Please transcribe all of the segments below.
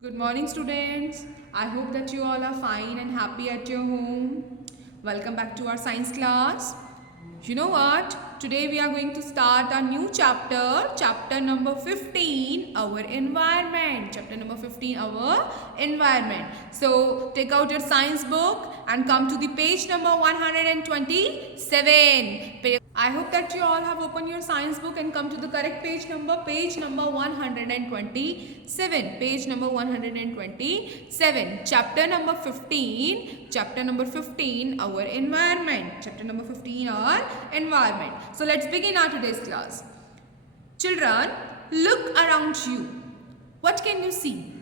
Good morning, students. I hope that you all are fine and happy at your home. Welcome back to our science class. You know what? Today we are going to start a new chapter, chapter number 15, our environment. Chapter number 15, our environment. So take out your science book and come to the page number 127. I hope that you all have opened your science book and come to the correct page number 127. Page number 127. Chapter number 15, our environment. Chapter number 15, our environment. So let's begin our today's class. Children, look around you. What can you see?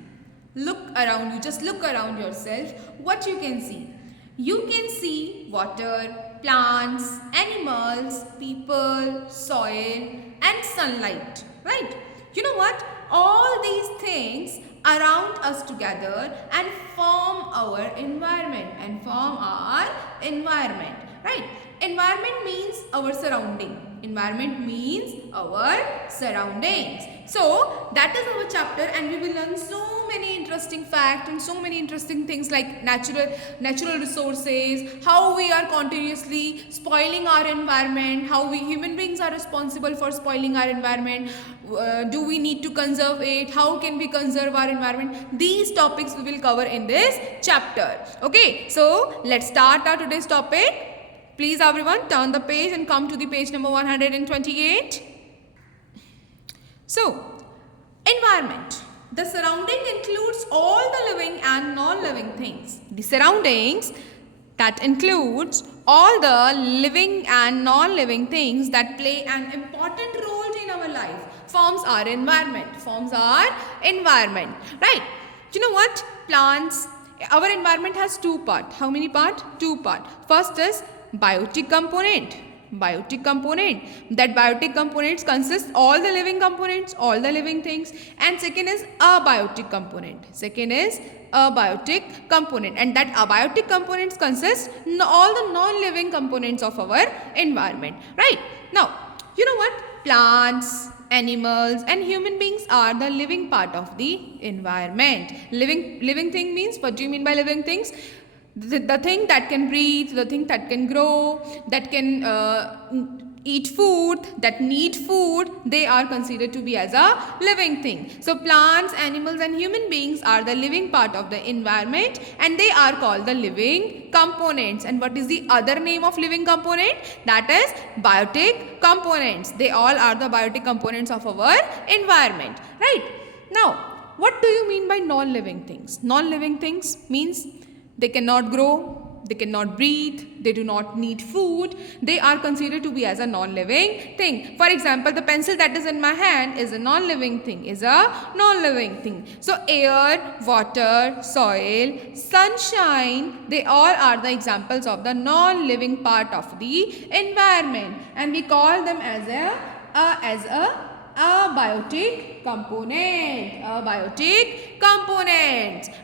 Look around you. Just look around yourself. What you can see? You can see water, plants, animals, people, soil and sunlight, right? You know what? All these things around us together and form our environment right? Environment means our surrounding. Environment means our surroundings. So that is our chapter, and we will learn so many interesting facts and so many interesting things like natural resources, how we are continuously spoiling our environment, how we human beings are responsible for spoiling our environment, do we need to conserve it, how can we conserve our environment. These topics we will cover in this chapter. Okay, so let's start our today's topic. Please everyone turn the page and come to the page number 128. So, environment. The surrounding includes all the living and non-living things. The surroundings that includes all the living and non-living things that play an important role in our life forms our environment. Right? You know what? Plants. Our environment has two parts. How many parts? Two parts. First is biotic component. That biotic components consist all the living components, all the living things, and second is abiotic component. And that abiotic components consist all the non-living components of our environment, right? Now you know what? Plants, animals and human beings are the living part of the environment. Living thing means, what do you mean by living things? The thing that can breathe, the thing that can grow, that can eat food, that need food, they are considered to be as a living thing. So plants, animals and human beings are the living part of the environment and they are called the living components. And what is the other name of living component? That is biotic components. They all are the biotic components of our environment, right? Now, what do you mean by non-living things? Non-living things means they cannot grow, they cannot breathe, they do not need food. They are considered to be as a non-living thing. For example, the pencil that is in my hand is a non-living thing, So air, water, soil, sunshine, they all are the examples of the non-living part of the environment. And we call them as a biotic component.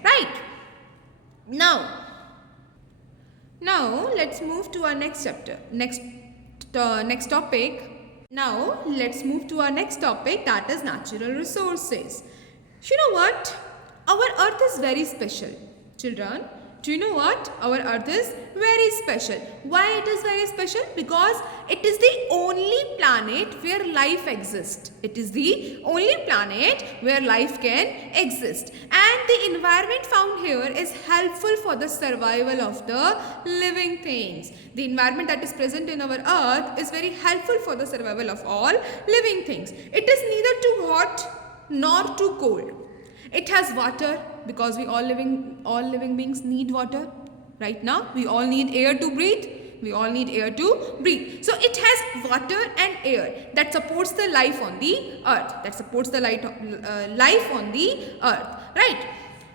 Right? Now let's move to our next chapter. Next topic. Now let's move to our next topic, that is natural resources. You know what? Our earth is very special. Children, do you know what? Our earth is very special. Why it is very special? Because it is the only planet where life exists. It is the only planet where life can exist. And the environment found here is helpful for the survival of the living things. The environment that is present in our earth is very helpful for the survival of all living things. It is neither too hot nor too cold. It has water because we all living beings need water. Right now, we all need air to breathe. So it has water and air that supports the life on the earth. Life on the earth. Right?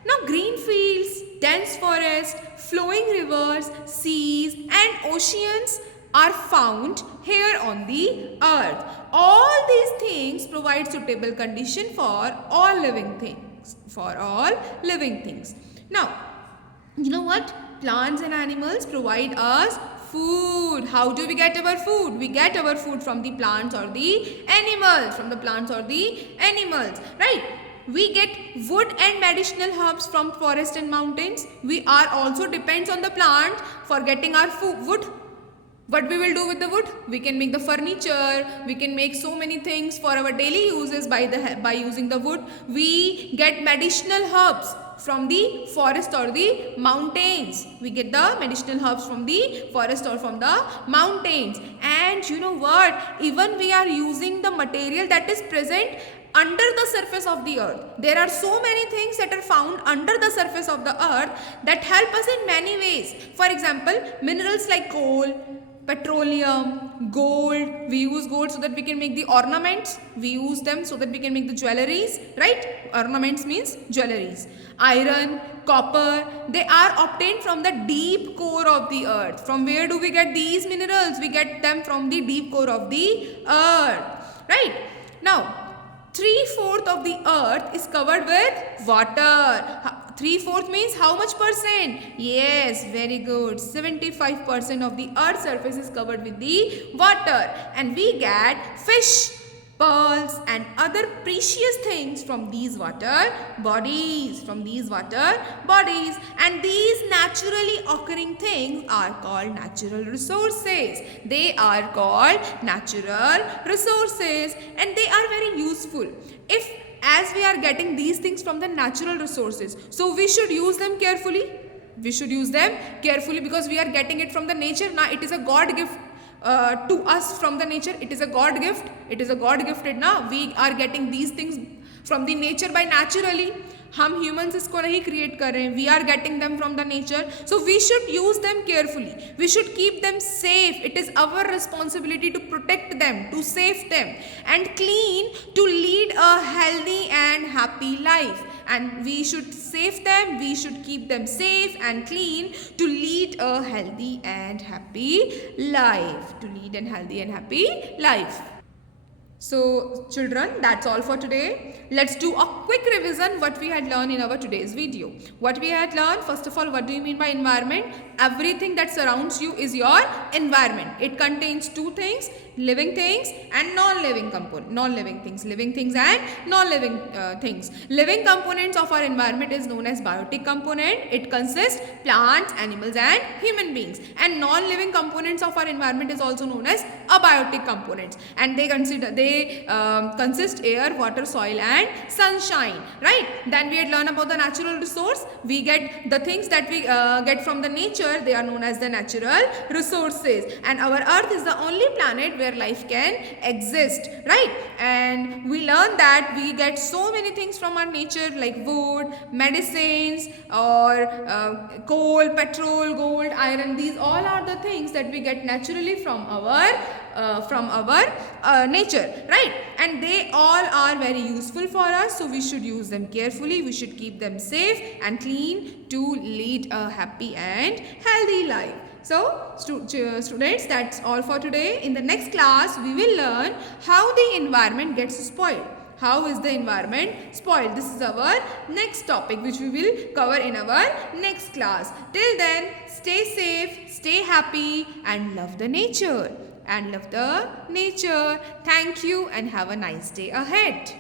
Now, green fields, dense forests, flowing rivers, seas and oceans are found here on the earth. All these things provide suitable condition for all living things. Now, you know what? Plants and animals provide us food. How do we get our food? We get our food from the plants or the animals. Right? We get wood and medicinal herbs from forest and mountains. We are also depends on the plant for getting our wood. What we will do with the wood? We can make the furniture. We can make so many things for our daily uses by using the wood. We get medicinal herbs from the forest or the mountains. We get the medicinal herbs from the forest or from the mountains. And you know what? Even we are using the material that is present under the surface of the earth. There are so many things that are found under the surface of the earth that help us in many ways. For example, minerals like coal, petroleum, gold. We use gold so that we can make the ornaments. We use them so that we can make the jewelries, right? Ornaments means jewelries. Iron, copper, they are obtained from the deep core of the earth. From where do we get these minerals? We get them from the deep core of the earth, right? Now, 3/4 of the earth is covered with water. 3/4 means how much percent? Yes, very good. 75% of the earth's surface is covered with the water. And we get fish, pearls and other precious things from these water bodies. And these naturally occurring things are called natural resources. They are called natural resources and they are very useful. As we are getting these things from the natural resources, so we should use them carefully. Because we are getting it from the nature. Now it is a God gift to us from the nature. It is a God gifted. Now we are getting these things from the nature by naturally. हम humans इसको नहीं create कर रहे हैं. We are getting them from the nature. So we should use them carefully. We should keep them safe. It is our responsibility to protect them, to save them and clean to lead a healthy and happy life. And we should save them, we should keep them safe and clean to lead a healthy and happy life. So children, that's all for today. Let's do a quick revision what we had learned in our today's video. What we had learned, first of all, what do you mean by environment? Everything that surrounds you is your environment. It contains two things, living things and non-living things. Living things and non-living things. Living components of our environment is known as biotic component. It consists plants, animals and human beings. And non-living components of our environment is also known as abiotic components. And they consist air, water, soil and sunshine, right? Then we had learned about the natural resource. We get the things that we get from the nature. They are known as the natural resources. And our earth is the only planet where life can exist, right? And we learned that we get so many things from our nature like wood, medicines or coal, petrol, gold, iron. These all are the things that we get naturally from our nature, right? And they all are very useful for us, so we should use them carefully. We should keep them safe and clean to lead a happy and healthy life. So students, that's all for today. In the next class we will learn how the environment gets spoiled. How is the environment spoiled? This is our next topic which we will cover in our next class. Till then, stay safe, stay happy and love the nature. Thank you and have a nice day ahead.